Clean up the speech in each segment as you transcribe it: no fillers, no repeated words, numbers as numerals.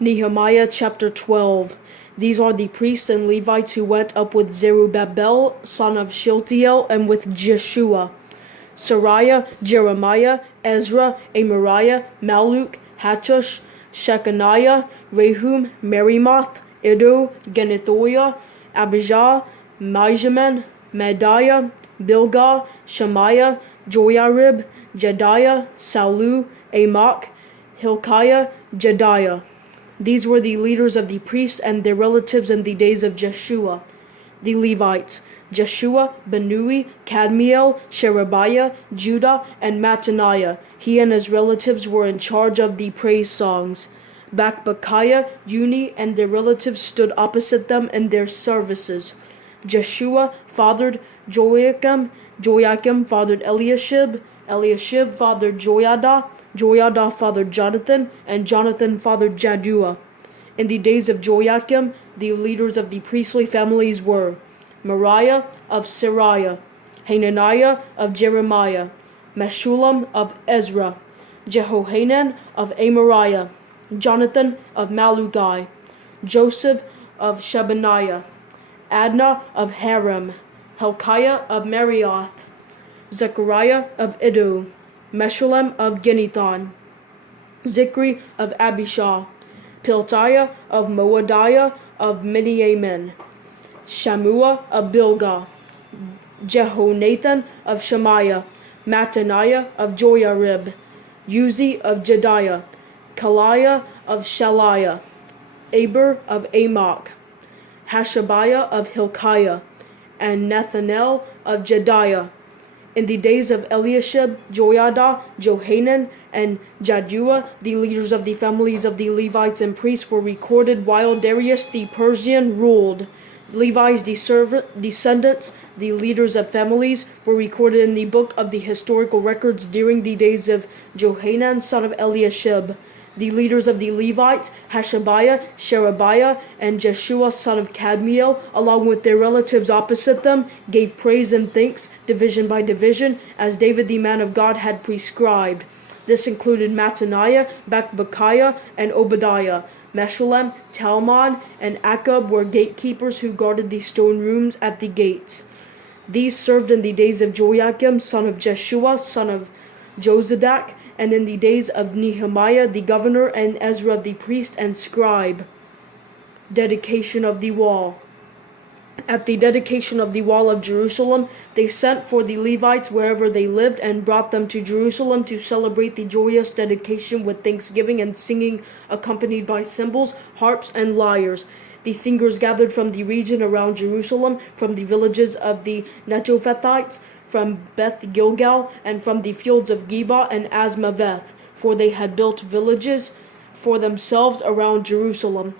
Nehemiah Chapter 12. These are the priests and Levites who went up with Zerubbabel, son of Shealtiel, and with Jeshua, Sariah, Jeremiah, Ezra, Amariah, Malluch, Hattush, Shechaniah, Rehum, Merimoth, Iddo, Genethoiah, Abijah, Mijamin, Mediah, Bilgah, Shemaiah, Joiarib, Jediah, Sallu, Amok, Hilkiah, Jediah. These were the leaders of the priests and their relatives in the days of Jeshua. The Levites: Jeshua, Benui, Kadmiel, Sherebiah, Judah, and Mattaniah. He and his relatives were in charge of the praise songs. Bakbukiah, Uni, and their relatives stood opposite them in their services. Jeshua fathered Joachim, Joachim fathered Eliashib, Eliashib fathered Joiada, Joiada fathered Jonathan, and Jonathan fathered Jaddua. In the days of Joachim, the leaders of the priestly families were Moriah of Sariah, Hananiah of Jeremiah, Meshullam of Ezra, Jehohanan of Amariah, Jonathan of Mallugai, Joseph of Shebaniah, Adnah of Haram, Hilkiah of Marioth, Zechariah of Iddo, Meshullam of Ginnethon, Zikri of Abishah, Piltiah of Moadiah of Miniamin, Shammua of Bilgah, Jehonathan of Shemaiah, Mattaniah of Joiarib, Uzi of Jediah, Kaliah of Shaliah, Aber of Amok, Hashabiah of Hilkiah, and Nethanel of Jediah. In the days of Eliashib, Joiada, Johanan, and Jaddua, the leaders of the families of the Levites and priests were recorded while Darius the Persian ruled. Levi's descendants, the leaders of families, were recorded in the book of the historical records during the days of Johanan, son of Eliashib. The leaders of the Levites, Hashabiah, Sherebiah, and Jeshua, son of Kadmiel, along with their relatives opposite them, gave praise and thanks, division by division, as David the man of God had prescribed. This included Mattaniah, Bakbukiah, and Obadiah. Meshullam, Talmon, and Akub were gatekeepers who guarded the stone rooms at the gates. These served in the days of Joachim, son of Jeshua, son of Jozadak, and in the days of Nehemiah the governor, and Ezra the priest and scribe. Dedication of the wall. At the dedication of the wall of Jerusalem, they sent for the Levites wherever they lived and brought them to Jerusalem to celebrate the joyous dedication with thanksgiving and singing, accompanied by cymbals, harps, and lyres. The singers gathered from the region around Jerusalem, from the villages of the Netophathites, from Beth Gilgal, and from the fields of Geba and Asmaveth, for they had built villages for themselves around Jerusalem.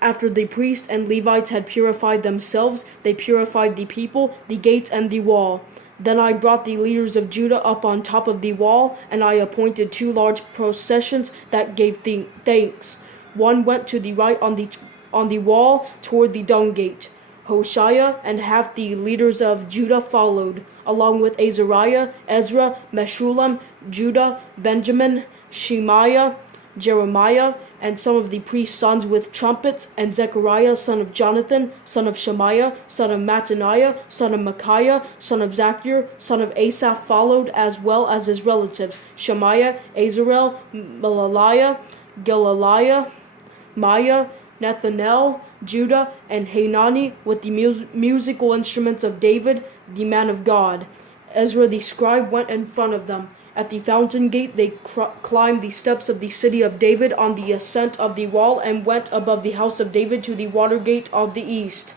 After the priests and Levites had purified themselves, they purified the people, the gates, and the wall. Then I brought the leaders of Judah up on top of the wall, and I appointed 2 large processions that gave thanks. One went to the right on the wall toward the dung gate. Hoshea and half the leaders of Judah followed, along with Azariah, Ezra, Meshullam, Judah, Benjamin, Shemaiah, Jeremiah, and some of the priest's sons with trumpets, and Zechariah, son of Jonathan, son of Shemaiah, son of Mattaniah, son of Micaiah, son of Zachir, son of Asaph followed, as well as his relatives, Shemaiah, Azarel, Malaliah, Gilaliah, Maiah, Nethanel, Judah, and Hanani, with the musical instruments of David, the man of God. Ezra the scribe went in front of them. At the fountain gate they climbed the steps of the city of David on the ascent of the wall and went above the house of David to the water gate of the east.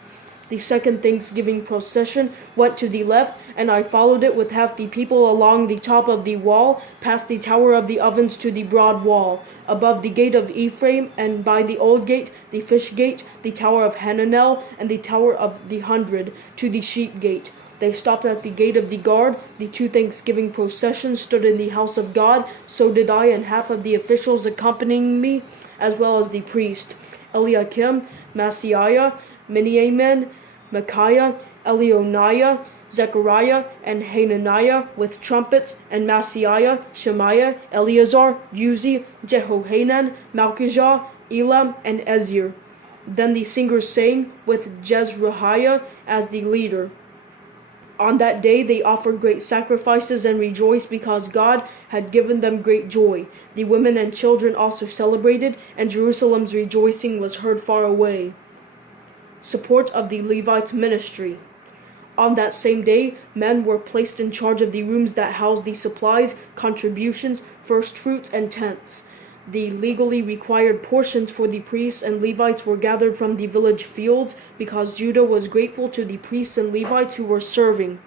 The second Thanksgiving procession went to the left, and I followed it with half the people along the top of the wall, past the tower of the ovens to the broad wall, above the gate of Ephraim, and by the old gate, the fish gate, the tower of Hananel, and the tower of the 100, to the sheep gate. They stopped at the gate of the guard. The 2 Thanksgiving processions stood in the house of God. So did I and half of the officials accompanying me, as well as the priest, Eliakim, Maaseiah, Miniamin, Micaiah, Elionaiah, Zechariah, and Hananiah with trumpets, and Maaseiah, Shemaiah, Eleazar, Uzi, Jehohanan, Malchijah, Elam, and Ezir. Then the singers sang, with Jezreiah as the leader. On that day they offered great sacrifices and rejoiced because God had given them great joy. The women and children also celebrated, and Jerusalem's rejoicing was heard far away. Support of the Levite ministry. On that same day, men were placed in charge of the rooms that housed the supplies, contributions, first fruits, and tents. The legally required portions for the priests and Levites were gathered from the village fields because Judah was grateful to the priests and Levites who were serving.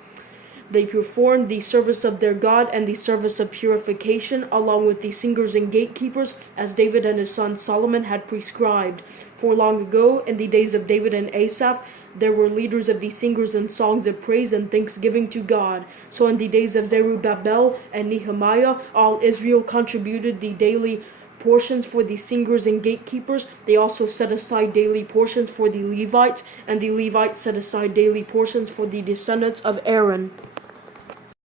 They performed the service of their God and the service of purification, along with the singers and gatekeepers, as David and his son Solomon had prescribed. For long ago, in the days of David and Asaph, there were leaders of the singers and songs of praise and thanksgiving to God. So in the days of Zerubbabel and Nehemiah, all Israel contributed the daily portions for the singers and gatekeepers. They also set aside daily portions for the Levites, and the Levites set aside daily portions for the descendants of Aaron.